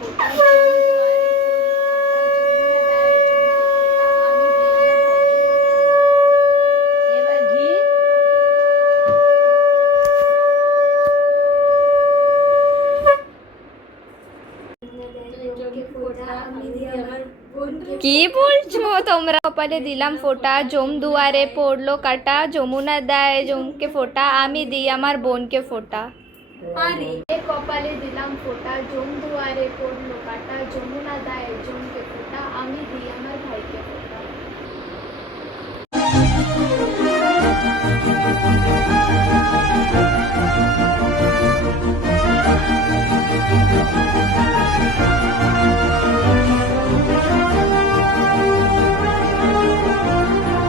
ফোঁটা জম দুয়ারে পড়লো কাটা জমুনা দেয় জমকে ফোঁটা আমি দিই আমার বোনকে কি বলছো তোমরা? কপালে দিলাম ফোঁটা জম দুয়ারে পড়লো কাটা যমুনা দেয় জমকে ফোঁটা আমি দিই আমার বোনকে ফোঁটা। আরে কপালে দিলাম ফোঁটা জম দুয়ারে পড়লো কাটা যমুনা দেয় জমকে ফোঁটা আমি দিই আমার ভাইকে ফোঁটা।